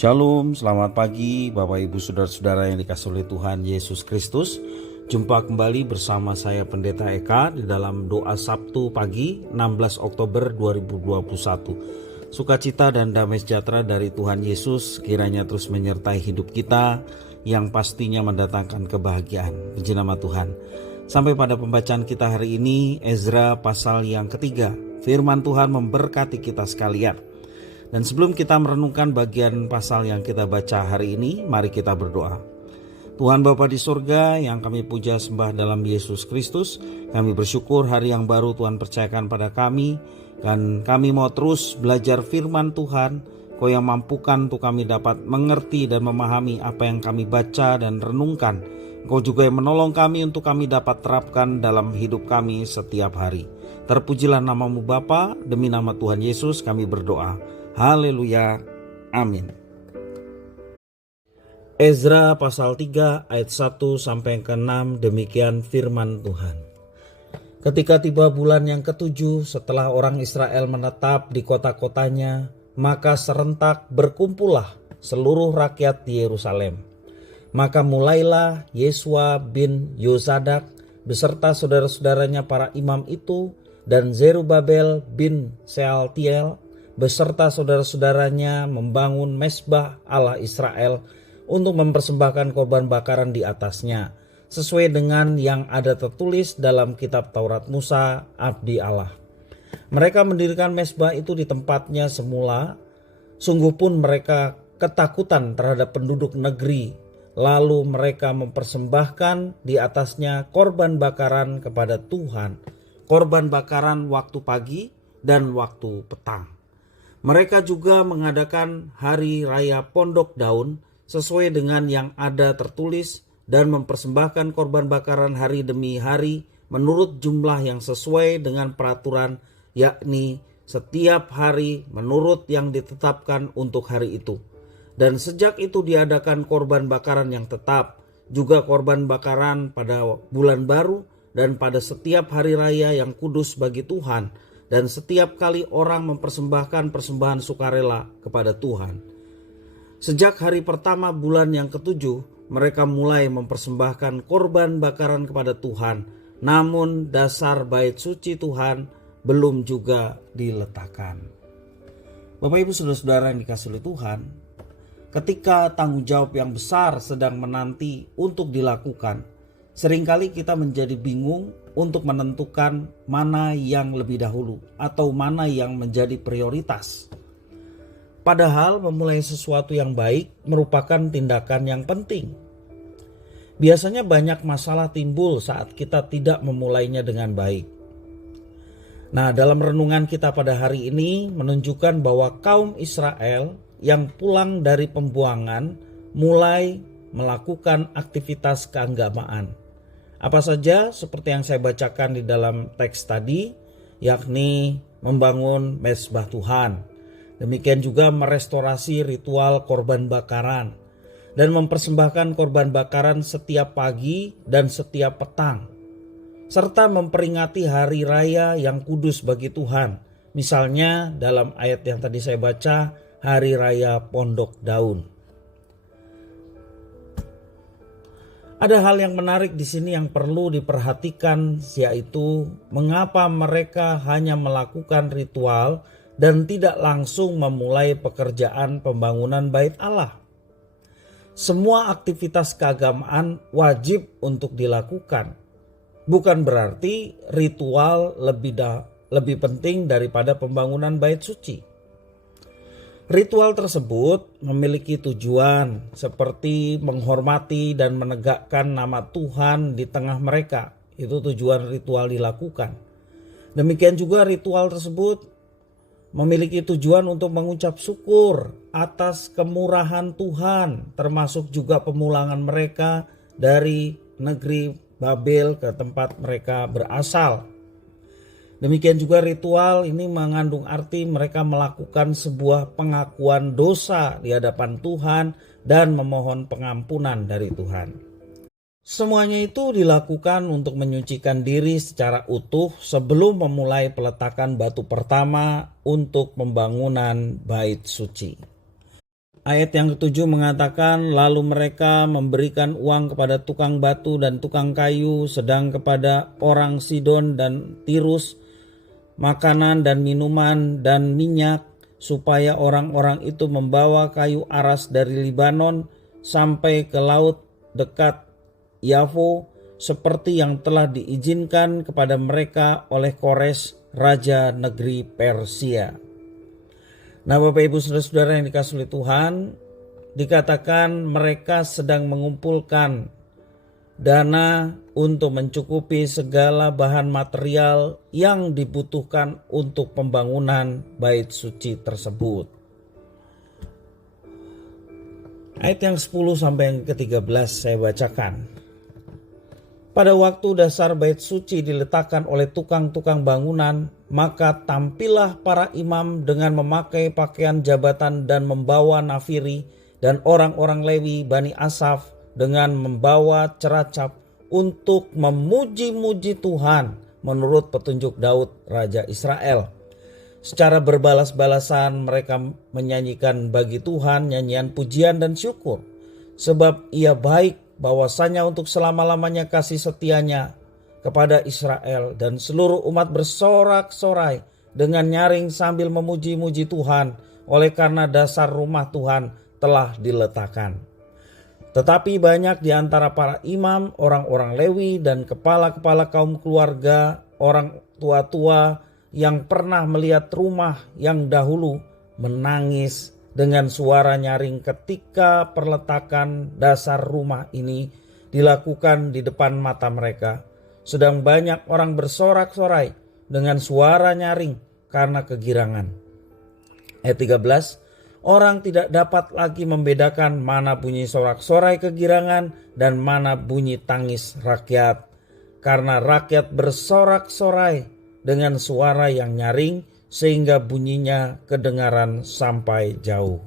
Shalom, selamat pagi Bapak Ibu Saudara-saudara yang dikasihi oleh Tuhan Yesus Kristus. Jumpa kembali bersama saya Pendeta Eka di dalam doa Sabtu pagi 16 Oktober 2021. Sukacita dan damai sejahtera dari Tuhan Yesus kiranya terus menyertai hidup kita yang pastinya mendatangkan kebahagiaan. Puji nama Tuhan. Sampai pada pembacaan kita hari ini, Ezra pasal yang ketiga. Firman Tuhan memberkati kita sekalian. Dan sebelum kita merenungkan bagian pasal yang kita baca hari ini, mari kita berdoa. Tuhan Bapa di surga yang kami puja sembah dalam Yesus Kristus, kami bersyukur hari yang baru Tuhan percayakan pada kami, dan kami mau terus belajar firman Tuhan, Kau yang mampukan untuk kami dapat mengerti dan memahami apa yang kami baca dan renungkan. Kau juga yang menolong kami untuk kami dapat terapkan dalam hidup kami setiap hari. Terpujilah namamu Bapa, demi nama Tuhan Yesus kami berdoa. Haleluya, amin. Ezra pasal 3 ayat 1 sampai ke 6, demikian firman Tuhan. Ketika tiba bulan yang ketujuh setelah orang Israel menetap di kota-kotanya, maka serentak berkumpullah seluruh rakyat di Yerusalem. Maka mulailah Yesua bin Yozadak beserta saudara-saudaranya para imam itu dan Zerubabel bin Sealtiel beserta saudara-saudaranya membangun mezbah Allah Israel untuk mempersembahkan korban bakaran di atasnya, sesuai dengan yang ada tertulis dalam kitab Taurat Musa, abdi Allah. Mereka mendirikan mezbah itu di tempatnya semula, sungguh pun mereka ketakutan terhadap penduduk negeri, lalu mereka mempersembahkan di atasnya korban bakaran kepada Tuhan, korban bakaran waktu pagi dan waktu petang. Mereka juga mengadakan hari raya Pondok Daun sesuai dengan yang ada tertulis dan mempersembahkan korban bakaran hari demi hari menurut jumlah yang sesuai dengan peraturan, yakni setiap hari menurut yang ditetapkan untuk hari itu. Dan sejak itu diadakan korban bakaran yang tetap, juga korban bakaran pada bulan baru dan pada setiap hari raya yang kudus bagi Tuhan. Dan setiap kali orang mempersembahkan persembahan sukarela kepada Tuhan. Sejak hari pertama bulan yang ketujuh, mereka mulai mempersembahkan korban bakaran kepada Tuhan. Namun dasar bait suci Tuhan belum juga diletakkan. Bapak Ibu Saudara-saudara yang dikasihi oleh Tuhan, ketika tanggung jawab yang besar sedang menanti untuk dilakukan, seringkali kita menjadi bingung untuk menentukan mana yang lebih dahulu atau mana yang menjadi prioritas. Padahal memulai sesuatu yang baik merupakan tindakan yang penting. Biasanya banyak masalah timbul saat kita tidak memulainya dengan baik. Nah, dalam renungan kita pada hari ini menunjukkan bahwa kaum Israel yang pulang dari pembuangan mulai melakukan aktivitas keagamaan. Apa saja seperti yang saya bacakan di dalam teks tadi, yakni membangun mezbah Tuhan. Demikian juga merestorasi ritual korban bakaran dan mempersembahkan korban bakaran setiap pagi dan setiap petang. Serta memperingati hari raya yang kudus bagi Tuhan. Misalnya dalam ayat yang tadi saya baca, hari raya Pondok Daun. Ada hal yang menarik di sini yang perlu diperhatikan, yaitu mengapa mereka hanya melakukan ritual dan tidak langsung memulai pekerjaan pembangunan bait Allah. Semua aktivitas keagamaan wajib untuk dilakukan. Bukan berarti ritual lebih penting daripada pembangunan bait suci. Ritual tersebut memiliki tujuan seperti menghormati dan menegakkan nama Tuhan di tengah mereka. Itu tujuan ritual dilakukan. Demikian juga ritual tersebut memiliki tujuan untuk mengucap syukur atas kemurahan Tuhan, termasuk juga pemulangan mereka dari negeri Babel ke tempat mereka berasal. Demikian juga ritual ini mengandung arti mereka melakukan sebuah pengakuan dosa di hadapan Tuhan dan memohon pengampunan dari Tuhan. Semuanya itu dilakukan untuk menyucikan diri secara utuh sebelum memulai peletakan batu pertama untuk pembangunan bait suci. Ayat yang ketujuh mengatakan, lalu mereka memberikan uang kepada tukang batu dan tukang kayu, sedang kepada orang Sidon dan Tirus makanan dan minuman dan minyak, supaya orang-orang itu membawa kayu aras dari Libanon sampai ke laut dekat Yafo, seperti yang telah diizinkan kepada mereka oleh Kores, raja negeri Persia. Nah, Bapak Ibu Saudara-saudara yang dikasihi oleh Tuhan, dikatakan mereka sedang mengumpulkan dana untuk mencukupi segala bahan material yang dibutuhkan untuk pembangunan bait suci tersebut. Ayat yang 10 sampai yang ke-13 saya bacakan. Pada waktu dasar bait suci diletakkan oleh tukang-tukang bangunan, maka tampillah para imam dengan memakai pakaian jabatan dan membawa nafiri, dan orang-orang Lewi Bani Asaf dengan membawa ceracap untuk memuji-muji Tuhan menurut petunjuk Daud Raja Israel. Secara berbalas-balasan mereka menyanyikan bagi Tuhan nyanyian pujian dan syukur, sebab Ia baik, bahwasanya untuk selama-lamanya kasih setianya kepada Israel, dan seluruh umat bersorak-sorai dengan nyaring sambil memuji-muji Tuhan oleh karena dasar rumah Tuhan telah diletakkan. Tetapi banyak di antara para imam, orang-orang Lewi dan kepala-kepala kaum keluarga, orang tua-tua yang pernah melihat rumah yang dahulu menangis dengan suara nyaring ketika perletakan dasar rumah ini dilakukan di depan mata mereka. Sedang banyak orang bersorak-sorai dengan suara nyaring karena kegirangan. Ayat 13, orang tidak dapat lagi membedakan mana bunyi sorak-sorai kegirangan dan mana bunyi tangis rakyat, karena rakyat bersorak-sorai dengan suara yang nyaring sehingga bunyinya kedengaran sampai jauh.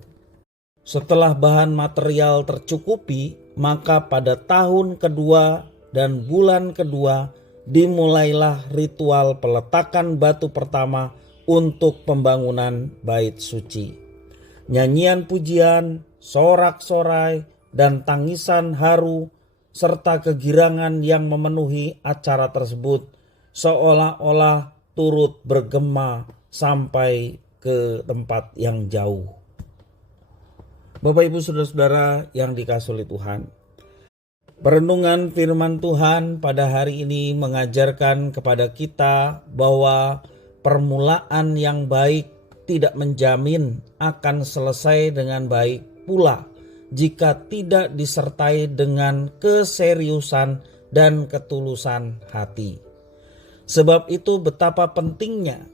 Setelah bahan material tercukupi, maka pada tahun kedua dan bulan kedua dimulailah ritual peletakan batu pertama untuk pembangunan bait suci. Nyanyian pujian, sorak-sorai, dan tangisan haru serta kegirangan yang memenuhi acara tersebut seolah-olah turut bergema sampai ke tempat yang jauh. Bapak Ibu Saudara-saudara yang dikasihi oleh Tuhan, perenungan firman Tuhan pada hari ini mengajarkan kepada kita bahwa permulaan yang baik tidak menjamin akan selesai dengan baik pula jika tidak disertai dengan keseriusan dan ketulusan hati. Sebab itu betapa pentingnya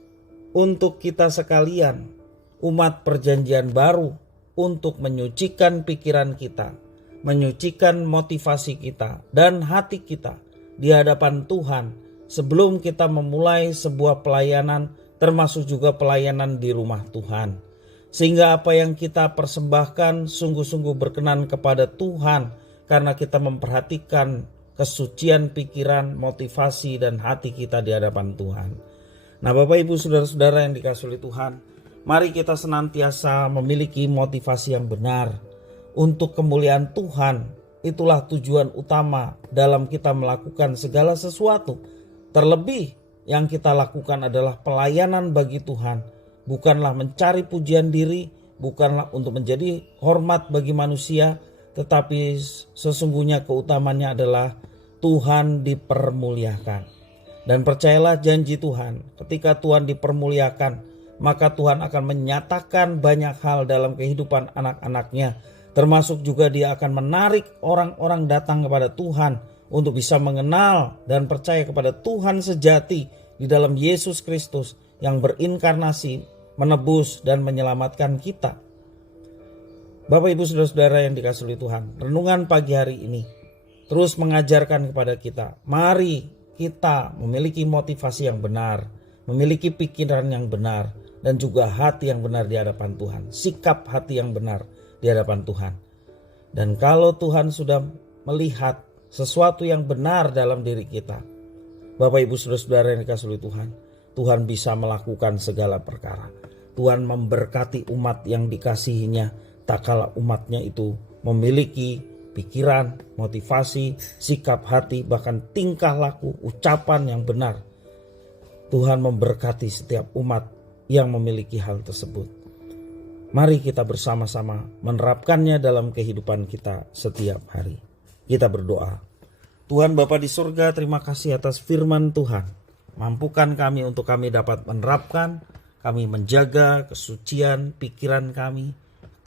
untuk kita sekalian, umat perjanjian baru, untuk menyucikan pikiran kita, menyucikan motivasi kita dan hati kita di hadapan Tuhan sebelum kita memulai sebuah pelayanan, termasuk juga pelayanan di rumah Tuhan. Sehingga apa yang kita persembahkan sungguh-sungguh berkenan kepada Tuhan, karena kita memperhatikan kesucian pikiran, motivasi, dan hati kita di hadapan Tuhan. Nah, Bapak Ibu Saudara-saudara yang dikasihi oleh Tuhan, mari kita senantiasa memiliki motivasi yang benar untuk kemuliaan Tuhan. Itulah tujuan utama dalam kita melakukan segala sesuatu. Terlebih yang kita lakukan adalah pelayanan bagi Tuhan, bukanlah mencari pujian diri, bukanlah untuk menjadi hormat bagi manusia, tetapi sesungguhnya keutamanya adalah Tuhan dipermuliakan. Dan percayalah janji Tuhan, ketika Tuhan dipermuliakan, maka Tuhan akan menyatakan banyak hal dalam kehidupan anak-anaknya, termasuk juga Dia akan menarik orang-orang datang kepada Tuhan untuk bisa mengenal dan percaya kepada Tuhan sejati di dalam Yesus Kristus yang berinkarnasi, menebus dan menyelamatkan kita. Bapak Ibu Saudara-saudara yang dikasihi Tuhan, renungan pagi hari ini terus mengajarkan kepada kita, mari kita memiliki motivasi yang benar, memiliki pikiran yang benar, dan juga hati yang benar di hadapan Tuhan, sikap hati yang benar di hadapan Tuhan. Dan kalau Tuhan sudah melihat sesuatu yang benar dalam diri kita, Bapak Ibu Saudara-saudara yang dikasihi Tuhan, Tuhan bisa melakukan segala perkara. Tuhan memberkati umat yang dikasihinya tak kala umatnya itu memiliki pikiran, motivasi, sikap hati, bahkan tingkah laku, ucapan yang benar. Tuhan memberkati setiap umat yang memiliki hal tersebut. Mari kita bersama-sama menerapkannya dalam kehidupan kita setiap hari. Kita berdoa. Tuhan Bapa di surga, terima kasih atas firman Tuhan. Mampukan kami untuk kami dapat menerapkan, kami menjaga kesucian pikiran kami,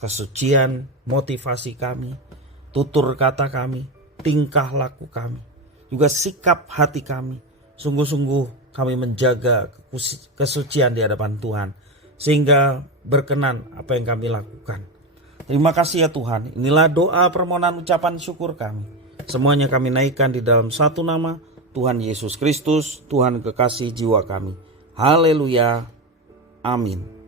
kesucian motivasi kami, tutur kata kami, tingkah laku kami, juga sikap hati kami. Sungguh-sungguh kami menjaga kesucian di hadapan Tuhan, sehingga berkenan apa yang kami lakukan. Terima kasih ya Tuhan. Inilah doa permohonan ucapan syukur kami. Semuanya kami naikkan di dalam satu nama, Tuhan Yesus Kristus, Tuhan kekasih jiwa kami. Haleluya. Amin.